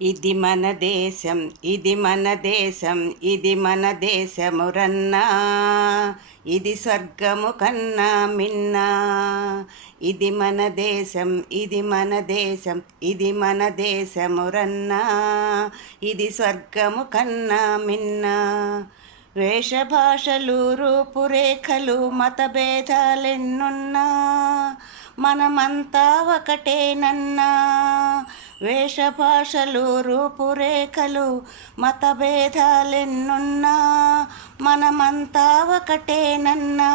ఇది మన దేశం, ఇది మన దేశం, ఇది మన దేశమురన్నా, ఇది స్వర్గము కన్నా మిన్నా. ఇది మన దేశం, ఇది మన దేశం, ఇది మన దేశమురన్నా, ఇది స్వర్గము కన్నా మిన్నా. వేషభాషలు, రూపురేఖలు, మతభేదాలెన్నున్నా మనమంతా ఒకటేనన్నా. వేషభాషలు, రూపురేఖలు, మతభేదాలెన్నున్నా మనమంతా ఒకటేనన్నా.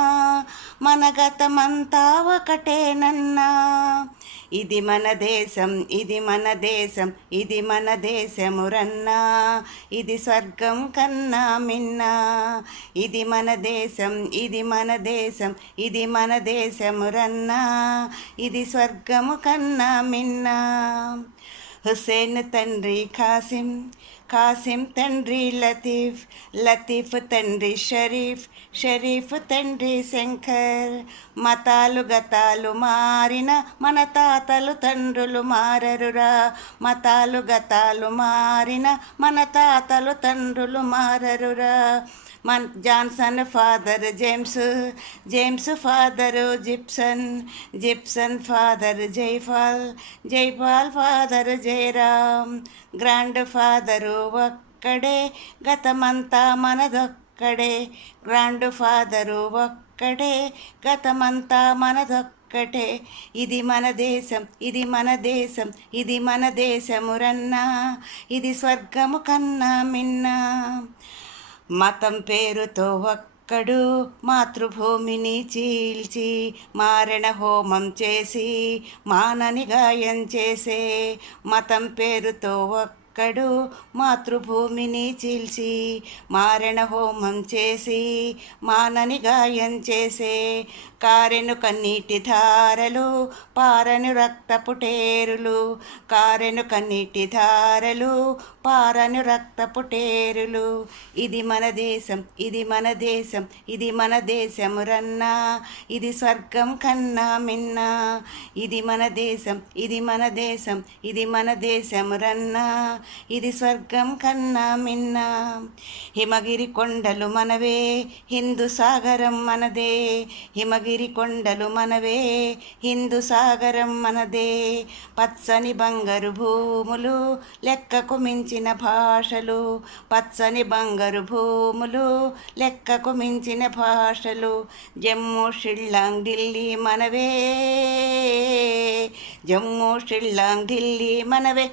మన గతమంతా ఒకటేనన్నా. ఇది మన దేశం, ఇది మన దేశం, ఇది మన దేశమురన్నా, ఇది స్వర్గం కన్నా మిన్నా. ఇది మన దేశం, ఇది మన దేశం, ఇది మన దేశమురన్నా, ఇది స్వర్గము కన్నా మిన్నా. హుసేన్ తండ్రి ఖాసిం, ఖాసిం తండ్రి లతీఫ్, లతీఫ్ తండ్రి షరీఫ్, షరీఫ్ తండ్రి శంకర్. మతాలు గతాలు మారిన మన తాతలు తండ్రులు మారరురా. మతాలు గతాలు మారిన మన తాతలు తండ్రులు మారరురా. Johnson father James, James father Gipson, Gipson father Jaipal, Jaipal father Jayaram. Grandfather ఒక్కడే, గతమంతా మనదొక్కడే. గ్రాండ్ ఫాదరు ఒక్కడే, గతమంతా మనదొక్కటే. ఇది మన దేశం, ఇది మన దేశం, ఇది మన దేశమురన్నా, ఇది స్వర్గము కన్నా మిన్నా. మతం పేరుతో ఒక్కడు మాతృభూమిని చీల్చి మారణ హోమం చేసి మానని గాయం చేసే. మతం పేరుతో ఒక్కడు మాతృభూమిని చీల్చి మారణ హోమం చేసి మానని గాయం చేసే. కారెను కన్నీటి ధారలు, పారను రక్తపుటేరులు. కారెను కన్నీటి ధారలు, పారను రక్తపుటేరులు. ఇది మన దేశం, ఇది మన దేశం, ఇది మన దేశమురన్నా, ఇది స్వర్గం కన్నా మిన్నా. ఇది మన దేశం, ఇది మన దేశం, ఇది మన దేశమురన్నా, ఇది స్వర్గం కన్నా మిన్నా. హిమగిరి కొండలు మనవే, హిందూ సాగరం మనదే. హిమగిరి కొండలు మనవే, హిందూ సాగరం మనదే. పచ్చని బంగారు భూములు, లెక్కకు మించిన భాషలు. పచ్చని బంగారు భూములు, లెక్కకు మించిన భాషలు. జమ్మూ షిల్లాంగ్ ఢిల్లీ మనవే, జమ్మూ షిల్లాంగ్ ఢిల్లీ మనవే.